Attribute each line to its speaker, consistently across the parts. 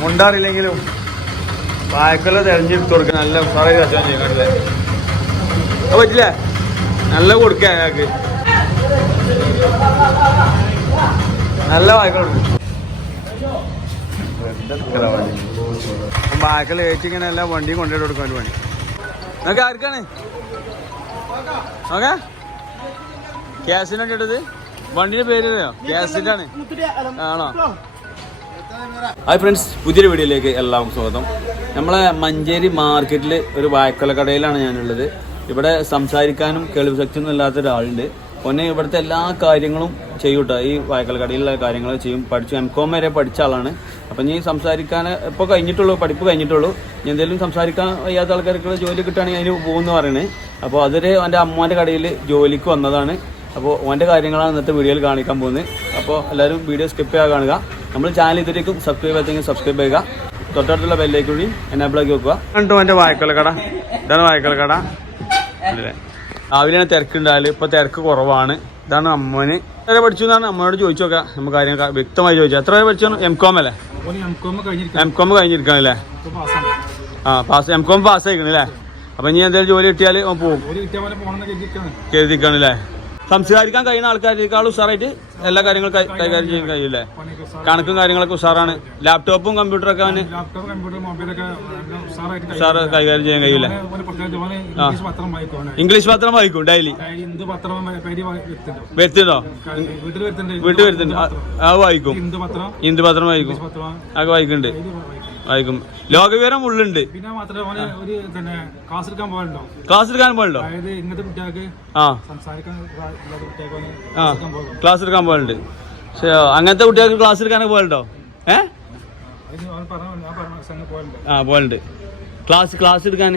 Speaker 1: മുണ്ടാറില്ലെങ്കിലും പായക്കല്ല തെരഞ്ഞെടുത്ത് കൊടുക്കാൻ നല്ല ഉഷാറായി കച്ചവടം ചെയ്യുന്നുണ്ടല്ലേ പറ്റില്ലേ? നല്ല കൊടുക്കുക അയാൾക്ക്. നല്ല വായ്ക്കൾ ബാക്കിൽ ഇങ്ങനെ എല്ലാ വണ്ടിയും കൊണ്ടുപോയി കൊടുക്കാൻ പണി നിങ്ങൾക്ക് ആർക്കാണ്? ഓക്കെ ഗ്യാസിന് വേണ്ടിയിട്ടത്? വണ്ടിന്റെ പേര് അറിയോ? ക്യാഷിന്റെ ആണ് ആണോ? ഹായ് ഫ്രണ്ട്സ് പുതിയൊരു വീഡിയോയിലേക്ക് എല്ലാവർക്കും സ്വാഗതം. നമ്മളെ മഞ്ചേരി മാർക്കറ്റിൽ ഒരു വായക്കൊല കടയിലാണ് ഞാനുള്ളത്. ഇവിടെ സംസാരിക്കാനും കേൾവി ശക്തിയൊന്നും ഇല്ലാത്ത ഒരാളുണ്ട്. ഒന്നെ ഇവിടുത്തെ എല്ലാ കാര്യങ്ങളും ചെയ്യൂട്ടോ ഈ വായക്കൽ കടയിലുള്ള കാര്യങ്ങൾ ചെയ്യും. പഠിച്ചു എം കോം വരെ പഠിച്ച ആളാണ്. അപ്പം നീ സംസാരിക്കാൻ ഇപ്പോൾ കഴിഞ്ഞിട്ടുള്ളൂ പഠിപ്പ് കഴിഞ്ഞിട്ടുള്ളൂ. എന്തെങ്കിലും സംസാരിക്കാൻ വയ്യാത്ത ആൾക്കാർക്ക് ജോലി കിട്ടുകയാണെങ്കിൽ അതിന് പോകുമെന്ന് പറയണേ. അപ്പോൾ അതൊരു എന്റെ അമ്മേന്റെ കടയിൽ ജോലിക്ക് വന്നതാണ്. അപ്പോൾ ഓന്റെ കാര്യങ്ങളാണ് ഇന്നത്തെ വീഡിയോയിൽ കാണിക്കാൻ പോകുന്നത്. അപ്പോൾ എല്ലാവരും വീഡിയോ സ്കിപ്പ് ചെയ്യാൻ കാണുക. നമ്മൾ ചാനൽ ഇതിലേക്കും സബ്സ്ക്രൈബ് ചെയ്തെങ്കിൽ സബ്സ്ക്രൈബ് ചെയ്യുക. തൊട്ടടുത്തുള്ള ബെല്ലേക്ക് കൂടി എനേബിൾ ആക്കി വെക്കുക. കണ്ടു എന്റെ വായക്കല കട? ഇതാണ് വായക്കല കട. അല്ലേ? രാവിലെയാണ് തിരക്കുണ്ടായാലും ഇപ്പൊ തിരക്ക് കുറവാണ്. ഇതാണ് അമ്മന്. എത്ര പഠിച്ചു എന്നാണ് അമ്മയോട് ചോദിച്ചു നോക്കാം. നമുക്ക് കാര്യങ്ങൾ വ്യക്തമായി ചോദിച്ചു. എത്ര വരെ പഠിച്ചു? എം കോം അല്ലേ? എം കോം കഴിഞ്ഞിരിക്കണല്ലേ ആ പാസ് എം കോം പാസ് ആയിക്കണല്ലേ അപ്പൊ ഇനി എന്തെങ്കിലും ജോലി കിട്ടിയാൽ പോകും കരുതിക്കണല്ലേ സംസാരിക്കാൻ കഴിയുന്ന ആൾക്കാരേക്കാൾ ഉഷാറായിട്ട് എല്ലാ കാര്യങ്ങളും കൈകാര്യം ചെയ്യാൻ കഴിയില്ലേ? കണക്കും കാര്യങ്ങളൊക്കെ ഉഷാറാണ്. ലാപ്ടോപ്പും കമ്പ്യൂട്ടറൊക്കെ അവന് ഉഷാറ് കൈകാര്യം ചെയ്യാൻ
Speaker 2: കഴിയില്ലേ? ഇംഗ്ലീഷ് പത്രം
Speaker 1: വായിക്കും ഡെയിലി?
Speaker 2: വരുത്തുണ്ട് വീട്ടിൽ വരുത്തുണ്ട്
Speaker 1: അത് വായിക്കും.
Speaker 2: ഹിന്ദു പത്രം
Speaker 1: വായിക്കും. അത് വായിക്കുന്നുണ്ട്.
Speaker 2: വായിക്കും.
Speaker 1: ലോകവിവരം ഉള്ളുണ്ട്.
Speaker 2: പിന്നെ മാത്രമേ ഒരു ക്ലാസ് എടുക്കാൻ പോകലുണ്ടോ
Speaker 1: ക്ലാസ് എടുക്കാൻ
Speaker 2: അതായത് ഇങ്ങനത്തെ കുട്ടികൾക്ക്
Speaker 1: ആ.
Speaker 2: സംസാരിക്കാൻ
Speaker 1: ആ
Speaker 2: ക്ലാസ് എടുക്കാൻ പോകും
Speaker 1: ക്ലാസ് എടുക്കാൻ പോലുണ്ട് പക്ഷേ അങ്ങനത്തെ കുട്ടികൾക്ക് ക്ലാസ് എടുക്കാനൊക്കെ പോകലുണ്ടോ? ഏ? ആ പോകലുണ്ട്. ക്ലാസ് ക്ലാസ് എടുക്കാൻ?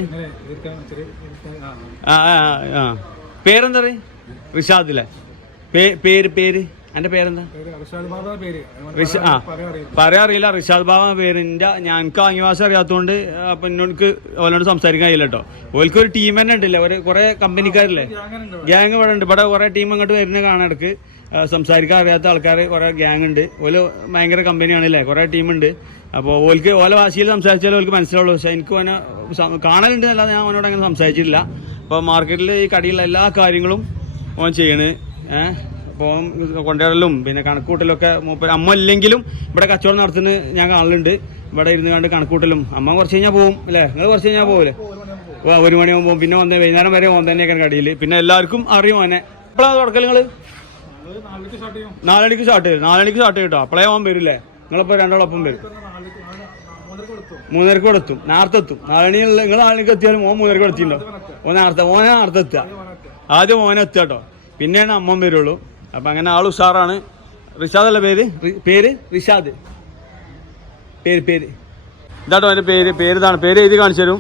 Speaker 2: ആ.
Speaker 1: ആ പേരെന്താ പറയുക റിഷാദില്ലേ പേര് പേര്? എന്റെ പേരെന്താ? പറയാറിയില്ല ആ.
Speaker 2: പറയാൻ- അറിയില്ല.
Speaker 1: റിഷാദ് ബാബ പേരിന്റെ ഞങ്ങൾക്ക് ആംഗ്യഭാഷ അറിയാത്തതുകൊണ്ട് അപ്പം എന്നോട് ഓലോട് സംസാരിക്കാൻ കഴിയില്ല കേട്ടോ ഓൽക്ക് ഒരു ടീം തന്നെ ഉണ്ടല്ലേ? ഒരു കുറേ കമ്പനിക്കാരില്ലേ ഗ്യാങ് ഇവിടെ. ഉണ്ട്. ഇവിടെ കുറേ ടീം അങ്ങോട്ട് വരുന്ന കാണാൻ ഇടയ്ക്ക്. സംസാരിക്കാൻ അറിയാത്ത ആൾക്കാർ കുറേ ഗ്യാങ് ഉണ്ട്. ഓൽ ഭയങ്കര കമ്പനിയാണ് അല്ലേ കുറേ ഉണ്ട്. അപ്പോൾ ഓൽക്ക് ഓല വാശിയിൽ സംസാരിച്ചാലും ഓൽക്ക് മനസ്സിലാവുള്ളൂ. പക്ഷേ എനിക്ക് ഓനെ കാണലുണ്ട് അല്ലാതെ ഞാൻ ഓനോട് അങ്ങനെ സംസാരിച്ചിട്ടില്ല. അപ്പോൾ മാർക്കറ്റിൽ ഈ കടയിലുള്ള എല്ലാ കാര്യങ്ങളും ഓൻ ചെയ്യണ്. ഏഹ് അപ്പോൾ കൊണ്ടുവരലും പിന്നെ കണക്കൂട്ടലൊക്കെ മൂപ്പര് അമ്മ ഇല്ലെങ്കിലും ഇവിടെ കച്ചവടം നടത്തുന്ന ഞാൻ കാണലുണ്ട്. ഇവിടെ ഇരുന്ന് കണ്ട് കണക്കൂട്ടലും. അമ്മ കുറച്ച് കഴിഞ്ഞാൽ പോകും അല്ലേ? നിങ്ങൾ കുറച്ച് കഴിഞ്ഞാൽ പോകില്ലേ ആ, ഒരു മണിയാകുമ്പോൾ പോകും പിന്നെ വന്ന് വൈകുന്നേരം വരെ ഓൻ തന്നെയൊക്കെ കടയിൽ പിന്നെ എല്ലാവർക്കും അറിയും ഓനെ. എപ്പോഴാണ് തുടക്കൽ നിങ്ങൾ നാലണിക്ക് സ്റ്റാർട്ട് ചെയ്യും നാലണിക്ക് സ്റ്റാർട്ട് ചെയ്യും കേട്ടോ. അപ്പോഴേ ഓൻ വരില്ലേ നിങ്ങളിപ്പോൾ രണ്ടാളൊപ്പം വരും. മൂന്നരക്ക് ഇവിടെ എത്തും. നേരത്തെ എത്തും. നാലണി നിങ്ങൾ നാലണിക്ക് എത്തിയാലും ഓൻ മൂന്നരക്ക് എത്തിയിട്ടുണ്ടോ ഓൻ നേരത്തെ ഓനെ നേരത്തെ എത്തുക. ആദ്യം ഓനെ കേട്ടോ. പിന്നെയാണ് അമ്മ വരുള്ളൂ. അപ്പം അങ്ങനെ ആൾ ഉഷാറാണ്. റിഷാദ് അല്ല പേര് പേര് റിഷാദ്. പേര് പേര്. ഇതാട്ടോ എന്റെ പേര്. പേര് ഇതാണ് പേര് എഴുതി കാണിച്ചു തരും.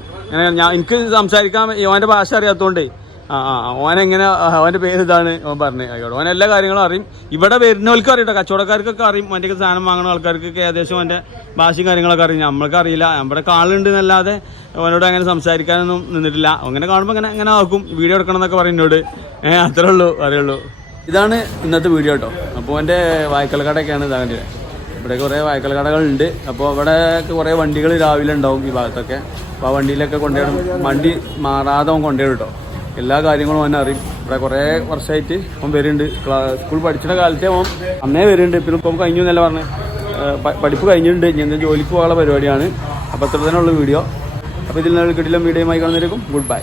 Speaker 1: ഞാൻ എനിക്ക് സംസാരിക്കാൻ ഓന്റെ ഭാഷ അറിയാത്തതുകൊണ്ടേ ആ ആ ഓനെങ്ങനെ അവന്റെ പേര് ഇതാണ് ഓൻ പറഞ്ഞു. ആയിക്കോട്ടെ ഓൻ എല്ലാ കാര്യങ്ങളും അറിയും. ഇവിടെ വരുന്നവർക്ക് അറിയട്ടോ കച്ചവടക്കാർക്കൊക്കെ അറിയും. മറ്റേ സാധനം വാങ്ങുന്ന ആൾക്കാർക്കൊക്കെ ഏകദേശം അവന്റെ ഭാഷയും കാര്യങ്ങളൊക്കെ അറിയും. നമ്മൾക്ക് അറിയില്ല. നമ്മുടെ കാളുണ്ട് എന്നല്ലാതെ അവനോട് അങ്ങനെ സംസാരിക്കാനൊന്നും നിന്നിട്ടില്ല. അങ്ങനെ കാണുമ്പോൾ അങ്ങനെ അങ്ങനെ ആക്കും. വീഡിയോ എടുക്കണം എന്നൊക്കെ പറയുന്നോട് ഏഹ് അത്രേ ഉള്ളൂ അറിയുള്ളൂ ഇതാണ് ഇന്നത്തെ വീഡിയോ കേട്ടോ അപ്പോൾ എന്റെ വായ്ക്കൽ കടയൊക്കെയാണ് ഇതാകേണ്ടത് ഇവിടെ കുറേ വായ്ക്കൽ കടകളുണ്ട്. അപ്പോൾ അവിടെ കുറേ വണ്ടികൾ രാവിലെ ഉണ്ടാവും ഈ ഭാഗത്തൊക്കെ. അപ്പോൾ ആ വണ്ടിയിലൊക്കെ കൊണ്ടുവരും വണ്ടി മാറാതെ അവൻ കൊണ്ടുവരും കേട്ടോ എല്ലാ കാര്യങ്ങളും അവൻ അറിയും. ഇവിടെ കുറേ വർഷമായിട്ട് അവൻ വരുന്നുണ്ട്. സ്കൂൾ പഠിച്ചിട്ട കാലത്തെ അവൻ അന്നേ വരുന്നുണ്ട്. പിന്നെ ഇപ്പം കഴിഞ്ഞു എന്നല്ല പറഞ്ഞ്? പഠിപ്പ് കഴിഞ്ഞിട്ടുണ്ട്. ഇനി ജോലിക്ക് പോകാനുള്ള പരിപാടിയാണ്. അപ്പോൾ അത്ര തന്നെയുള്ള വീഡിയോ അപ്പോൾ ഇതിൽ നിന്ന് കിട്ടില്ല വീഡിയോയുമായി കാണുന്നവരേക്കും ഗുഡ് ബൈ.